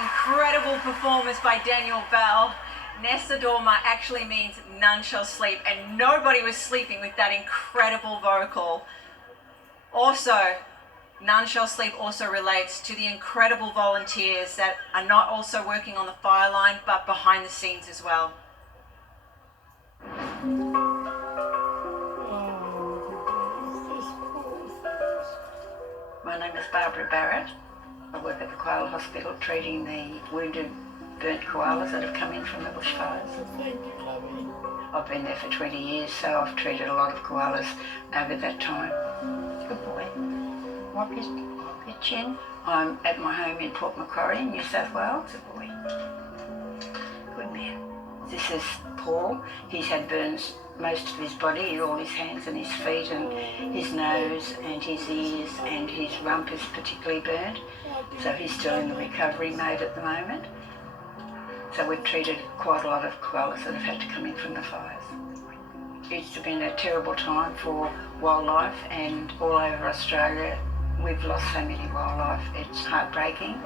Incredible performance by Daniel Bell. Nesta Dorma actually means none shall sleep, and nobody was sleeping with that incredible vocal. Also, none shall sleep also relates to the incredible volunteers that are not also working on the fire line, but behind the scenes as well. My name is Barrett. I work at the Koala Hospital treating the wounded, burnt koalas that have come in from the bushfires. Thank you, lovey. I've been there for 20 years, so I've treated a lot of koalas over that time. Good boy. Wipe your chin. I'm at my home in Port Macquarie, New South Wales. Good boy. Good man. This is Paul. He's had burns most of his body, all his hands and his feet and his nose and his ears, and his rump is particularly burned. So he's still in the recovery mode at the moment. So we've treated quite a lot of koalas that have had to come in from the fires. It's been a terrible time for wildlife, and all over Australia we've lost so many wildlife. It's heartbreaking.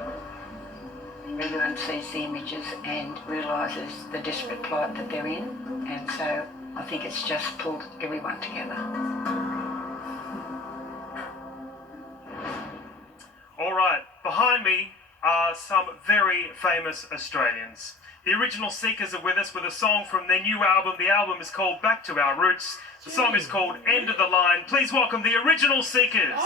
Everyone sees the images and realises the desperate plight that they're in, and so I think it's just pulled everyone together. All right, behind me are some very famous Australians. The Original Seekers are with us with a song from their new album. The album is called Back to Our Roots. The song is called End of the Line. Please welcome the Original Seekers.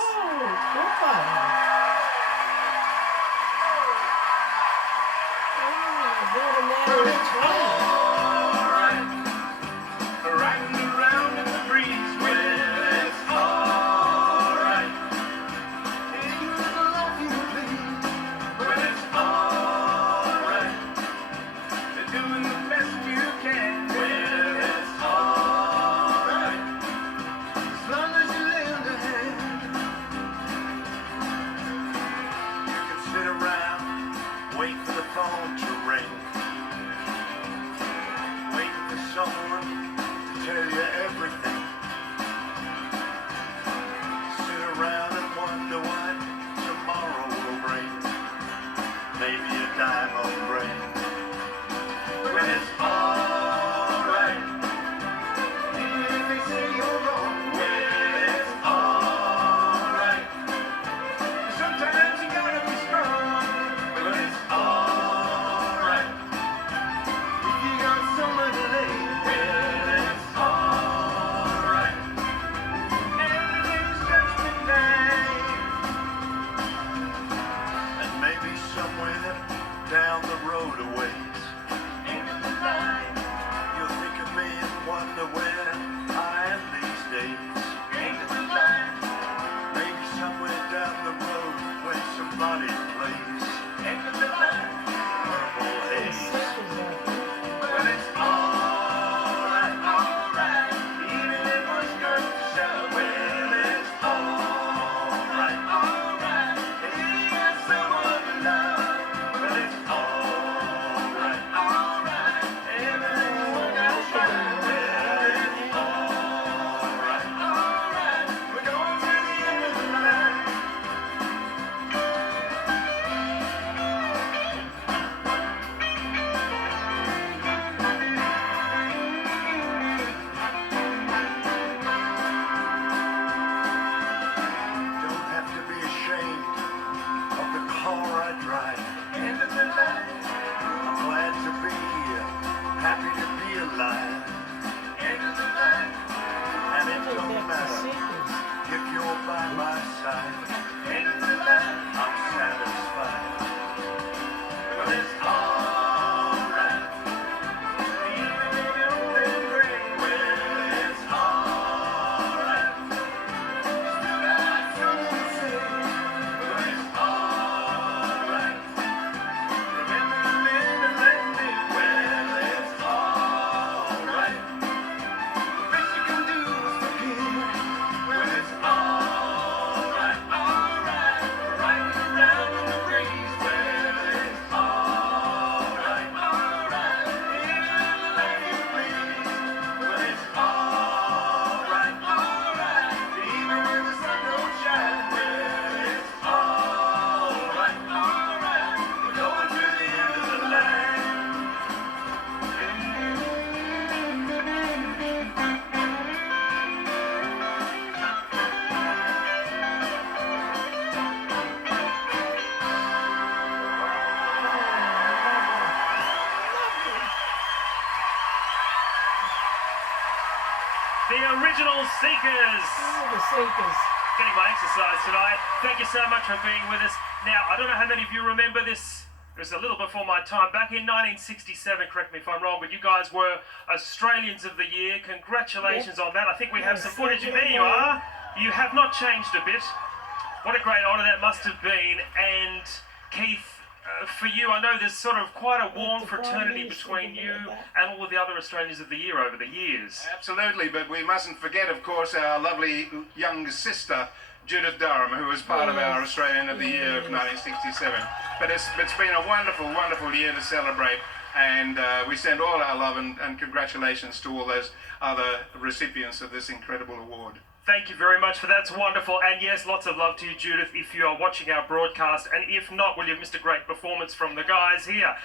Doing the line. Into the line. And it don't matter if you're by my side. Into the line. I'm satisfied. Well, it's alright. Even in the open grave. Well, it's alright. Still got something to say. Well, it's alright. Remember to live and let live. Well, it's alright. The best you can do is forgive. Well, it's alright, alright. Riding around in the breeze. Well, it's alright, alright. Living the life you please. Well, it's alright, alright. Even when the sun don't shine. Well, it's alright, alright. We're going to the end of the line. The original Seekers. The Seekers. Getting my exercise tonight. Thank you so much for being with us. Now, I don't know how many of you remember this. It was a little before my time. Back in 1967, correct me if I'm wrong, but you guys were Australians of the Year. Congratulations on that. I think we have some footage. There you are. You have not changed a bit. What a great honour that must have been. And Keith, for you, I know there's sort of quite a warm fraternity between you and all of the other Australians of the Year over the years. Absolutely, but we mustn't forget, of course, our lovely young sister, Judith Durham, who was part of our Australian of the Year of 1967. But it's been a wonderful, wonderful year to celebrate, and we send all our love and congratulations to all those other recipients of this incredible award. Thank you very much for that. It's wonderful. And yes, lots of love to you, Judith, if you are watching our broadcast. And if not, well, you've missed a great performance from the guys here.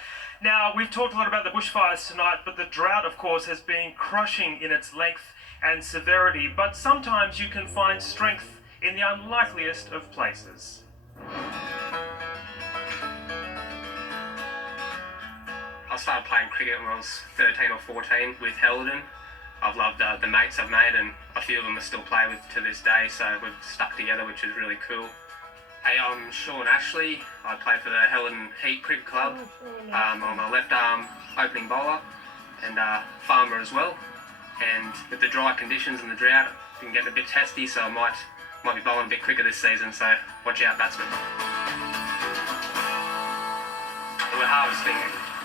Now, we've talked a lot about the bushfires tonight, but the drought, of course, has been crushing in its length and severity. But sometimes you can find strength in the unlikeliest of places. I started playing cricket when I was 13 or 14 with Helden. I've loved the mates I've made, and a few of them I still play with to this day, so we've stuck together, which is really cool. Hey, I'm Sean Ashley. I play for the Helden Heat Cricket Club. I'm a left arm opening bowler and farmer as well. And with the dry conditions and the drought, it's been getting a bit testy, so I might be bowling a bit quicker this season, so watch out, batsmen. We're harvesting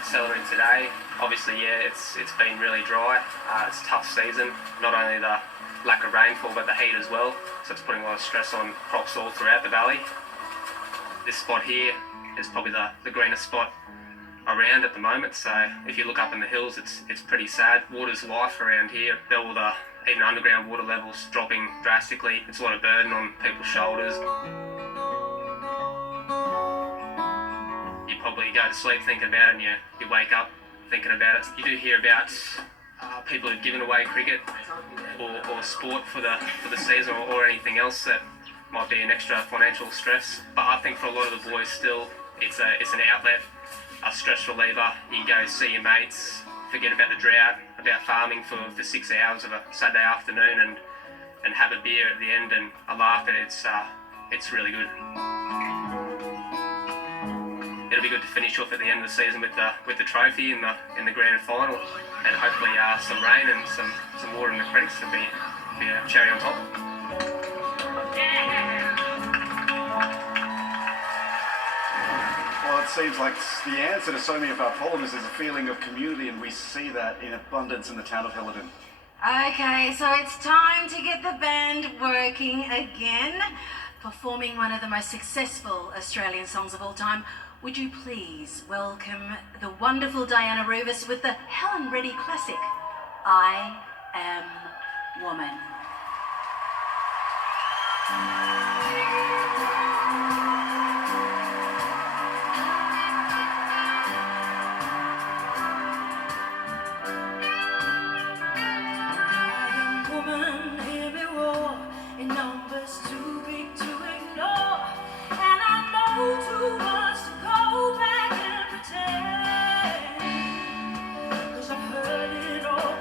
celery today. Obviously, yeah, it's been really dry. It's a tough season. Not only the lack of rainfall, but the heat as well. So it's putting a lot of stress on crops all throughout the valley. This spot here is probably the greenest spot around at the moment. So if you look up in the hills, it's pretty sad. Water's life around here. All the even underground water levels dropping drastically. It's a lot of burden on people's shoulders. You probably go to sleep thinking about it, and you wake up thinking about it. You do hear about people who've given away cricket or sport for the season or anything else that might be an extra financial stress. But I think for a lot of the boys still, it's an outlet, a stress reliever. You can go see your mates, forget about the drought, about farming for 6 hours of a Saturday afternoon and have a beer at the end and a laugh, and it's really good. It'll be good to finish off at the end of the season with the trophy in the grand final, and hopefully some rain and some water in the creeks to be a cherry on top. Well, it seems like the answer to so many of our problems is a feeling of community, and we see that in abundance in the town of Helidon. Okay, so it's time to get the band working again, performing one of the most successful Australian songs of all time. Would you please welcome the wonderful Diana Rubis with the Helen Reddy classic, I Am Woman. I've heard it all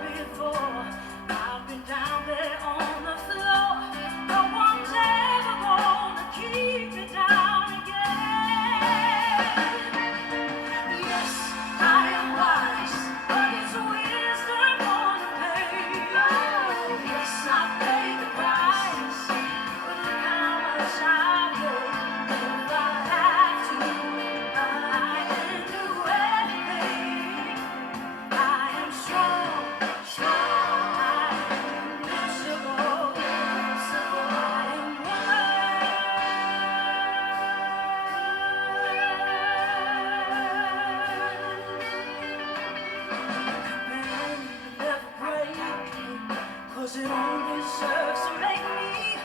'cause it only serves to make me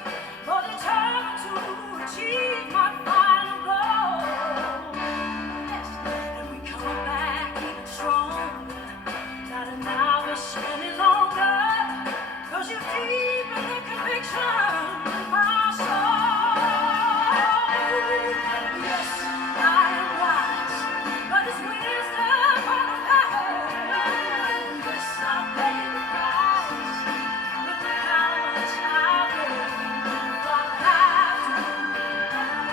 more determined to achieve my final goal. Yes, and we come back even stronger, not an hour any longer, 'cause you deepen the conviction in my soul. Yes, I am wise, but it's wisdom on a path. Yes, I pay the price. Look how much I've paid. If I have to,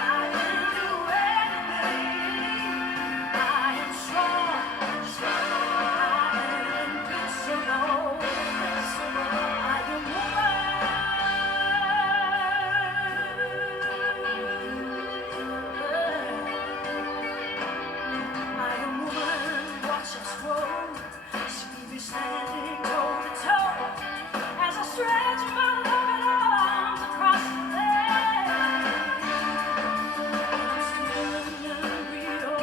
I can do anything. I am strong, I am invincible. I am woman, watch us grow. See me standing toe to toe as I stretch my loving arms across the land. It's still unreal,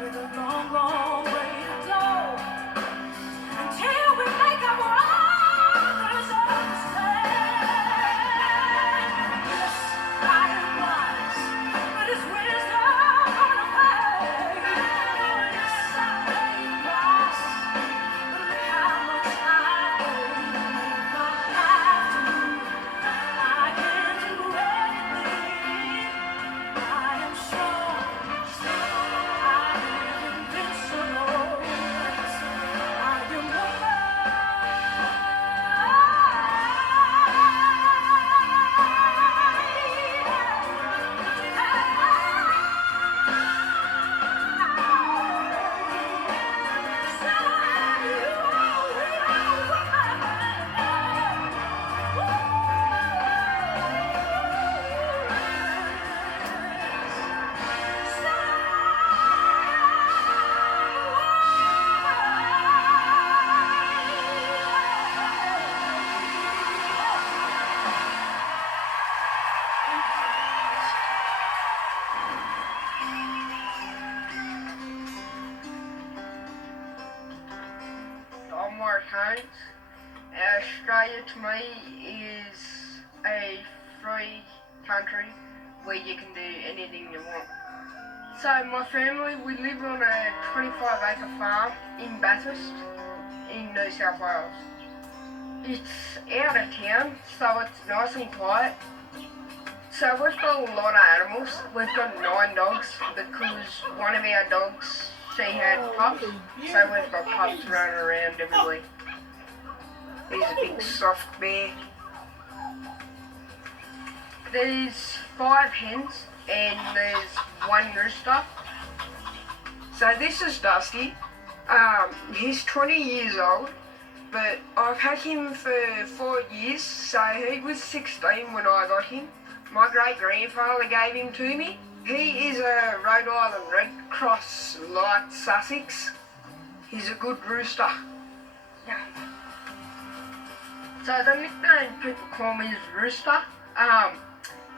with a long, long way to go until we make our others understand. Yes, I am wise, but it's wisdom on a page. Yes, I pay the price, but look how much I've paid. If I have to, I can do anything. I am strong, I am invincible. I am I'm Mark Hines. Australia to me is a free country where you can do anything you want. So my family, we live on a 25-acre farm in Bathurst in New South Wales. It's out of town, so it's nice and quiet. So we've got a lot of animals. We've got 9 dogs because one of our dogs, she had pups, so we've got pups running around everywhere. He's a big soft bear. There's 5 hens and there's 1 rooster. So this is Dusty. He's 20 years old, but I've had him for 4 years, so he was 16 when I got him. My great-grandfather gave him to me. He is a Rhode Island Red Cross Light Sussex. He's a good rooster. So the nickname people call me is Rooster.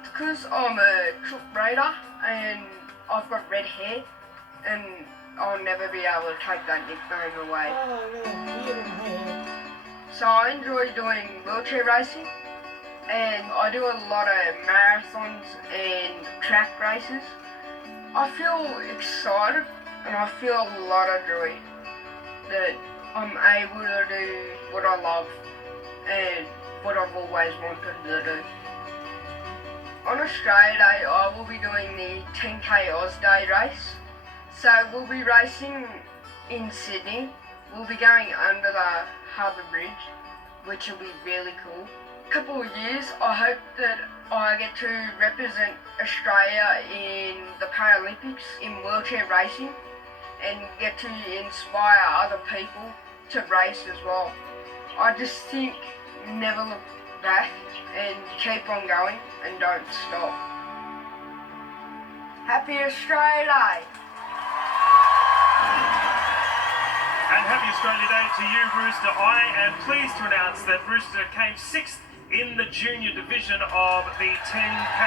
Because I'm a crook raider and I've got red hair, and I'll never be able to take that nickname away. So I enjoy doing wheelchair racing, and I do a lot of marathons and track races. I feel excited and I feel a lot of joy that I'm able to do what I love and what I've always wanted to do. On Australia Day, I will be doing the 10K Oz Day race. So we'll be racing in Sydney. We'll be going under the Harbour Bridge, which will be really cool. Couple of years, I hope that I get to represent Australia in the Paralympics in wheelchair racing and get to inspire other people to race as well. I just think never look back and keep on going and don't stop. Happy Australia Day! And happy Australia Day to you, Rooster. I am pleased to announce that Rooster came 6th in the junior division of the 10K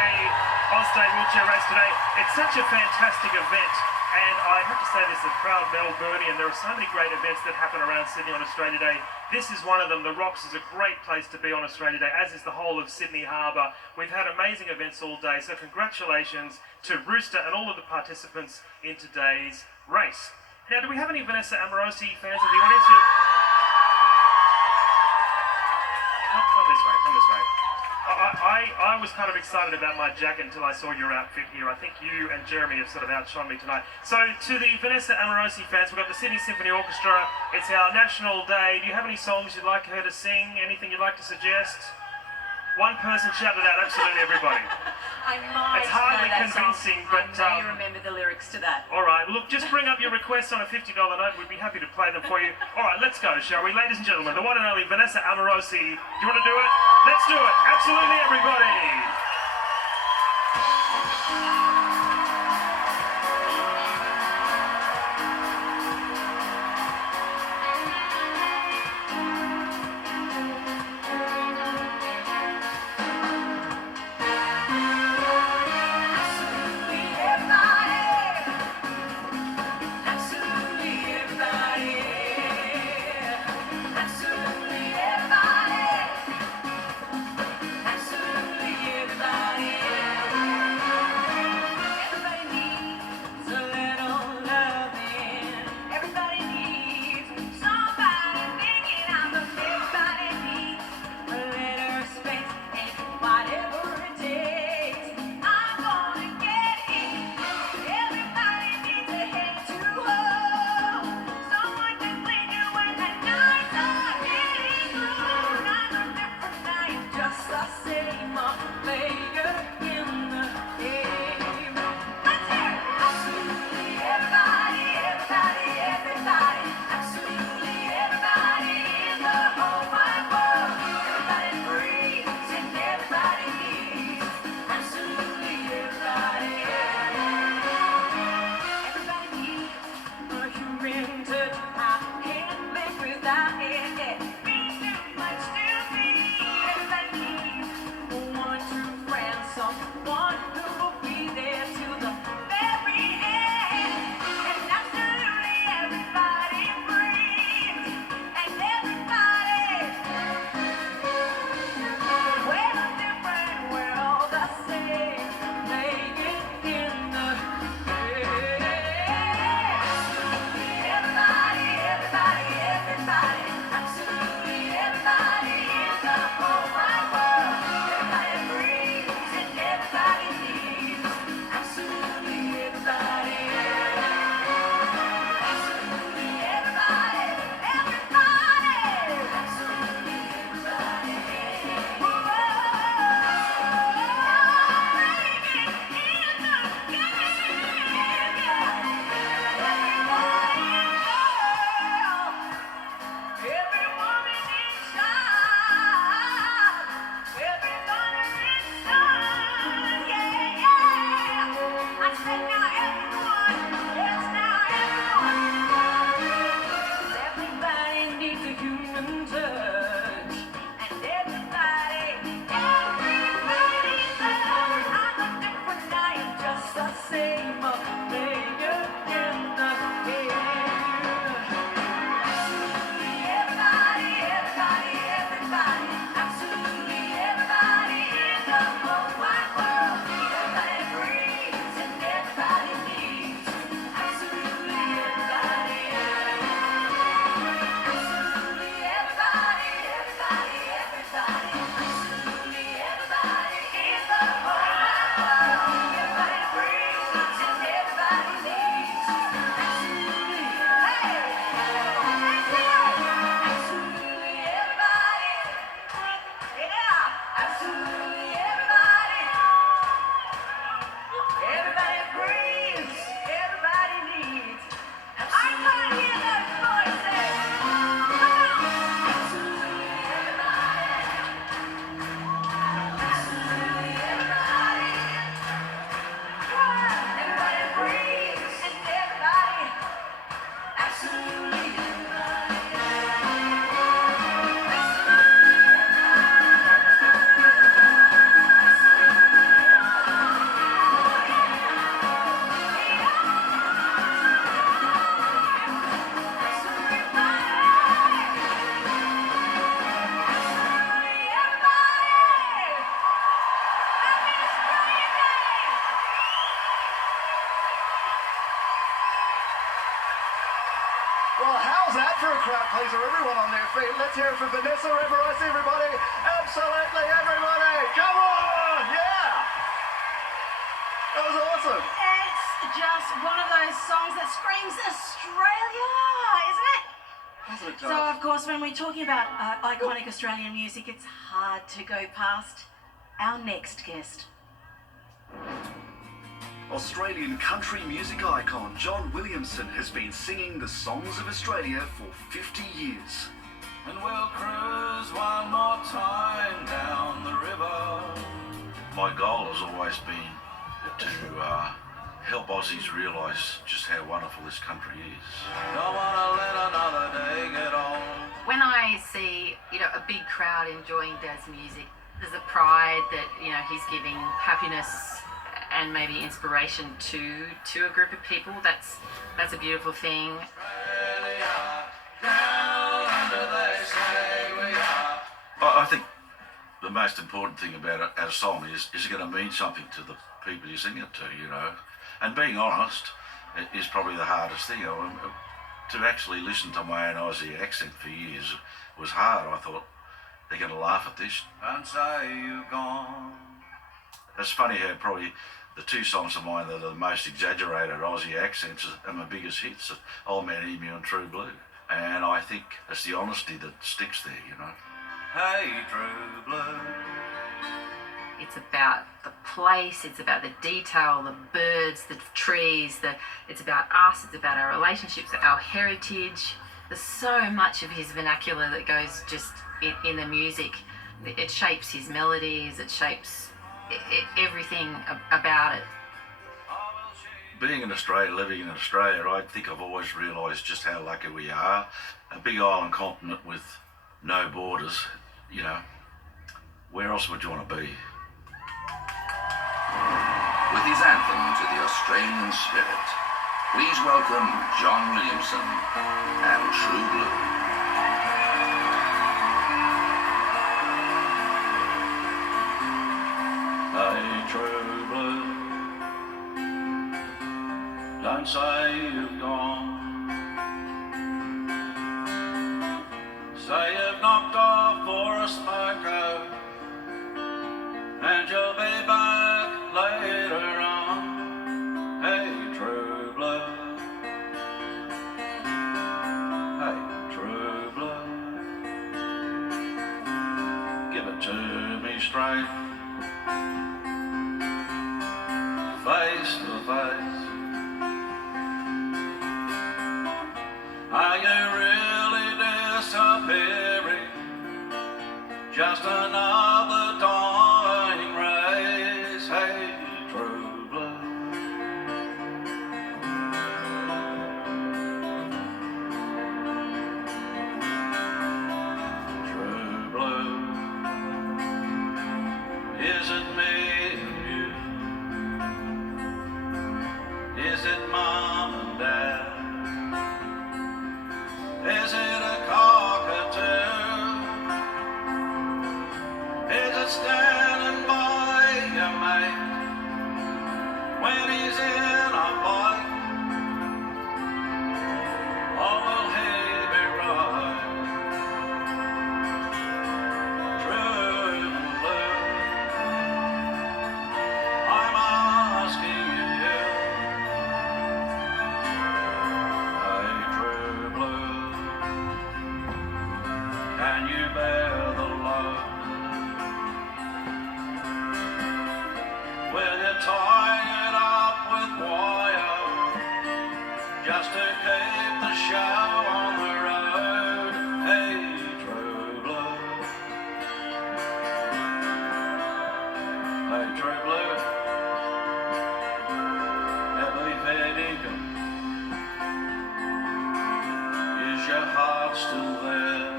Australian wheelchair race today. It's such a fantastic event, And I have to say this as a proud Melburnian, there are so many great events that happen around Sydney on Australia Day. This is one of them. The Rocks is a great place to be on Australia Day, as is the whole of Sydney Harbour. We've had amazing events all day, so congratulations to Rooster and all of the participants in today's race. Now, do we have any Vanessa Amorosi fans in the audience? Come this way, come this way. I was kind of excited about my jacket until I saw your outfit here. I think you and Jeremy have sort of outshone me tonight. So to the Vanessa Amorosi fans, we've got the Sydney Symphony Orchestra. It's our national day. Do you have any songs you'd like her to sing? Anything you'd like to suggest? One person shouted out absolutely everybody. I might It's hardly know that convincing, song. but, I may remember the lyrics to that. All right, look, just bring up your requests on a $50 note. We'd be happy to play them for you. All right, let's go, shall we? Ladies and gentlemen, the one and only Vanessa Amorosi. Do you want to do it? Let's do it. Absolutely, everybody. crowd pleaser, everyone on their feet. Let's hear it from Vanessa Rice, everybody. Absolutely, everybody. Come on, yeah. That was awesome. It's just one of those songs that screams Australia, isn't it? Wasn't it So, just? of course, when we're talking about iconic Australian music, it's hard to go past our next guest. Australian country music icon John Williamson has been singing the songs of Australia for 50 years. And we'll cruise one more time down the river. My goal has always been to help Aussies realise just how wonderful this country is. Don't wanna let another day get on. When I see, a big crowd enjoying Dad's music, there's a pride that, he's giving happiness and maybe inspiration to a group of people. That's a beautiful thing. I think the most important thing about a song is it going to mean something to the people you sing it to, And being honest is probably the hardest thing. To actually listen to my own Aussie accent for years was hard. I thought, they're going to laugh at this. And say you've gone. It's funny how probably the two songs of mine that are the most exaggerated Aussie accents are my biggest hits, Old Man Emu and True Blue. And I think it's the honesty that sticks there, Hey, True Blue. It's about the place, it's about the detail, the birds, the trees, it's about us, it's about our relationships, our heritage. There's so much of his vernacular that goes just in the music. It shapes his melodies, it shapes everything about it. Being in Australia, living in Australia, I think I've always realised just how lucky we are. A big island continent with no borders, where else would you want to be? With his anthem to the Australian spirit, please welcome John Williamson and True Blue. Hey, True Blue, don't say you've gone. Say you've knocked off for a smoke out, and you'll be back later on. Hey, True Blue. Hey, True Blue. Give it to me straight, face to face. Are you really disappearing? Just another dying race. Hey, True Blue. True Blue. Is it me and you? Is it Mom and Dad? Is it a cockatoo? Is it standing by your mate when he's in a fight? Or will he be right? True Blue, I'm asking you. Hey, True Blue, can you bear the load? Will you tie it up with wire just to keep the show on the road? Hey, True Blue. Hey, True Blue. Every Fedica. Is your heart still there?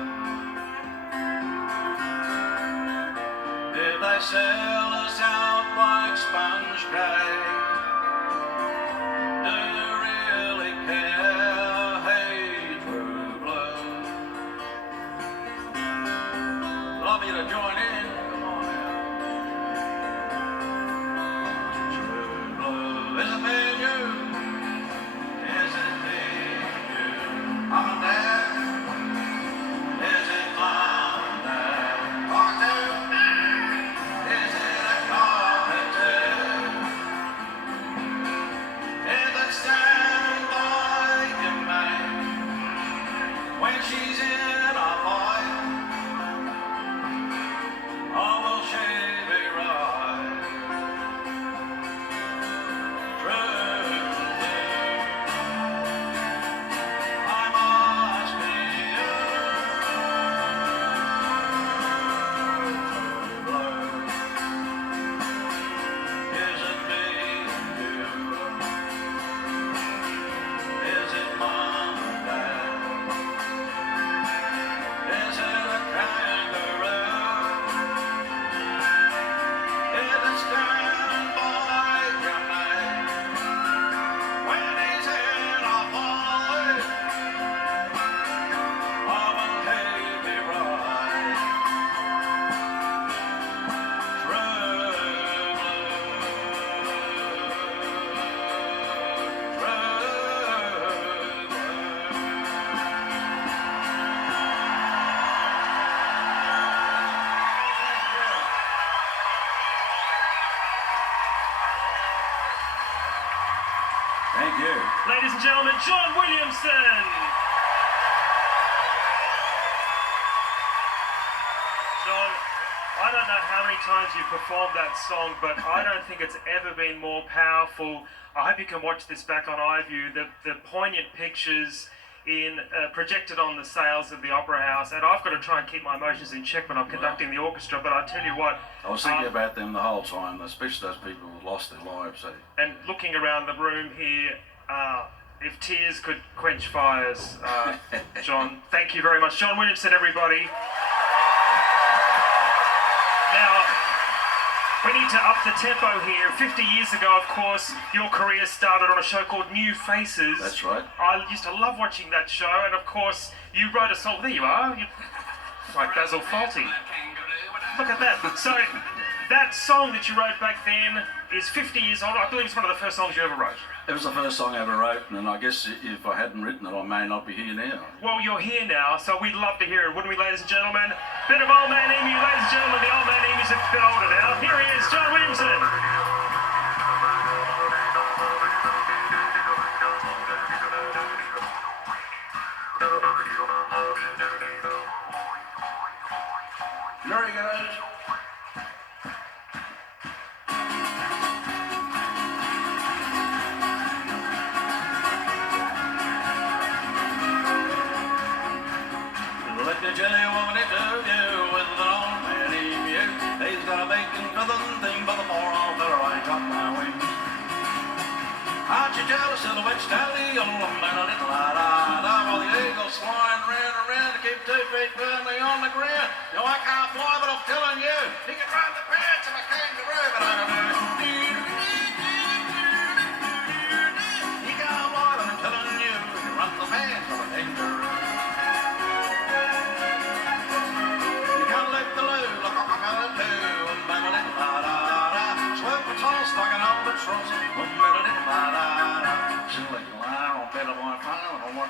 Did they sell us out like sponge cake? Do you really care? Hey, True Blue. Love you to join in. Come on now. True Blue. Is it me and you? Is it me and you? Mom and Dad? gentlemen, John Williamson. John, I don't know how many times you've performed that song, but I don't think it's ever been more powerful. I hope you can watch this back on iView. The poignant pictures projected on the sails of the Opera House, and I've got to try and keep my emotions in check when I'm conducting the orchestra, but I tell you what... I was thinking about them the whole time, especially those people who lost their lives. And looking around the room here, if tears could quench fires, John, thank you very much. John Williamson, everybody. Now, we need to up the tempo here. 50 years ago, of course, your career started on a show called New Faces. That's right. I used to love watching that show, and of course, you wrote a song. There you are. You're like Basil Fawlty. Look at that. So, that song that you wrote back then is 50 years old. I believe it's one of the first songs you ever wrote. It was the first song I ever wrote, and I guess if I hadn't written it, I may not be here now. Well, you're here now, so we'd love to hear it, wouldn't we, ladies and gentlemen? Bit of Old Man Emu, ladies and gentlemen. The Old Man Emu's a bit older now. Here he is, John Williamson. There he goes. Let me tell you what it do with an old man emu. He's got a bacon feathering thing, but the more I'll better I got my wings. Aren't you jealous of the witch stallion? While the eagle's flying round and round to keep 2 feet firmly on the ground. No, I can't fly, but I'm telling you, he can run the pants of a kangaroo, but I don't know. He can't fly, but I'm telling you, he can run the pants of a kangaroo.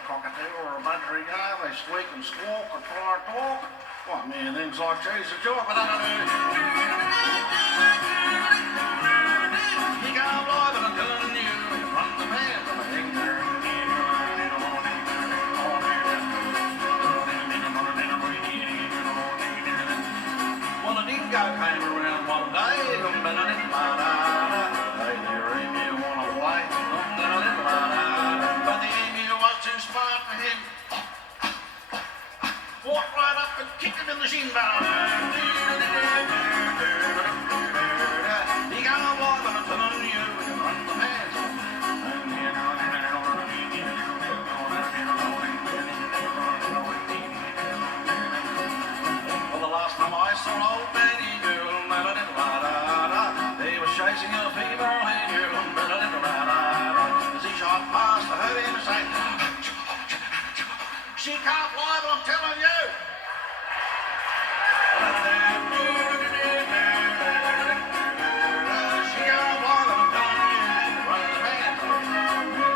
Cockatoo or a bunny guy, they squeak and squawk and fly talk. Well, me and things like cheese and chalk, but I don't know. You can't fly, but I'm telling you, you run the pants of a kangaroo. Well, a dingo came around one day, hey there, emu, wanna play? But the emu was too smart for him. Walked right up and kicked him in the shin bone. He can't fly, but I'm telling you, we can run the pants. Well, the last time I saw old man emu, he was chasing a female emu. As he shot past, I heard him say, she can't fly, but I'm telling you.